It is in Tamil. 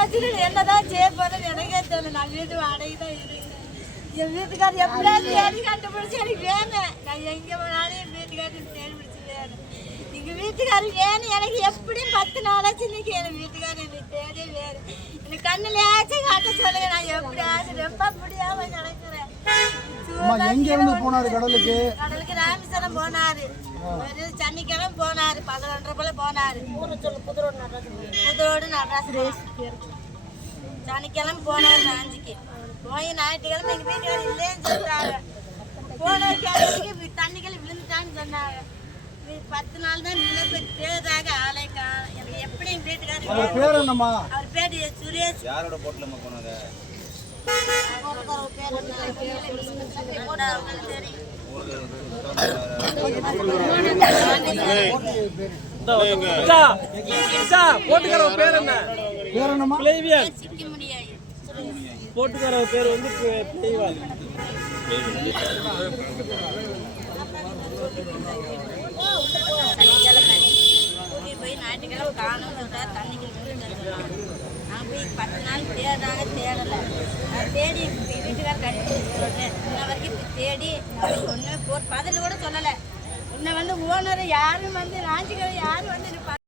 வச்சுட்டு என்னதான் செய்ய போறேன்னு எனக்கே தெரியல. நான் வீட்டு வாடகை தான் இருக்கேன் என் வீட்டுக்காரர் எப்படியாவது தேடி கண்டுபிடிச்சு எனக்கு வேணும். நான் எங்கே போனாலும் என் வீட்டுக்காரர் தேடி பிடிச்சி வேணும். எங்கள் வீட்டுக்காரர் வேணும். எனக்கு எப்படியும் பத்து நாளாச்சு இன்னைக்கு என் வீட்டுக்காரர் எனக்கு தேடி வேணும். எனக்கு கண்ணுலயாச்சும் காட்ட சொல்லுங்க. நான் எப்படியாச்சும் ரொம்ப முடியாம கிடக்குறேன். அம்மா எங்க இருந்து போனாரு கடலுக்கு? கடலுக்கு ராமேஸ்வரம் போனாரு. சனிக்கிழமை போனாரு பதினொன்றரை போல போனாரு. புதரோடு நடராசு சனிக்கிழமை போனாரு ராஞ்சிக்கு போய் ஞாயிற்றுக்கிழமை எங்க வீட்டுக்காரர் இல்லைன்னு சொல்றாங்க போன கிழமைக்கு தண்ணிகள் விழுந்துட்டான்னு சொன்னாங்க. பத்து நாள் தான் நிலை ஆளை காணோம். எனக்கு எப்படி எங்க வீட்டுக்காரர் அவர் பேர் என்னம்மா? அவர் பேரு சுரேஷ். யாரோட போட்லம்மா போனாங்க அவர் பேர் போட்டுக்கார பேர் என்ன? பேர் பிளேவியன் முடியாது போட்டுக்கார பேர் வந்து பிளேவால் ஞாயிற்றுக்கிழமை காணும் தண்ணிக்கு நான் போய் பத்து நாள் தேடுறாங்க தேடலை. நான் தேடி வீட்டுக்கார கட்டி சொல்றேன் இன்ன வரைக்கும் தேடி ஒன்று ஒரு பதில் கூட சொல்லலை. இன்னும் வந்து ஓனர் யாரும் வந்து ராஞ்சிக்கிற யாரும் வந்து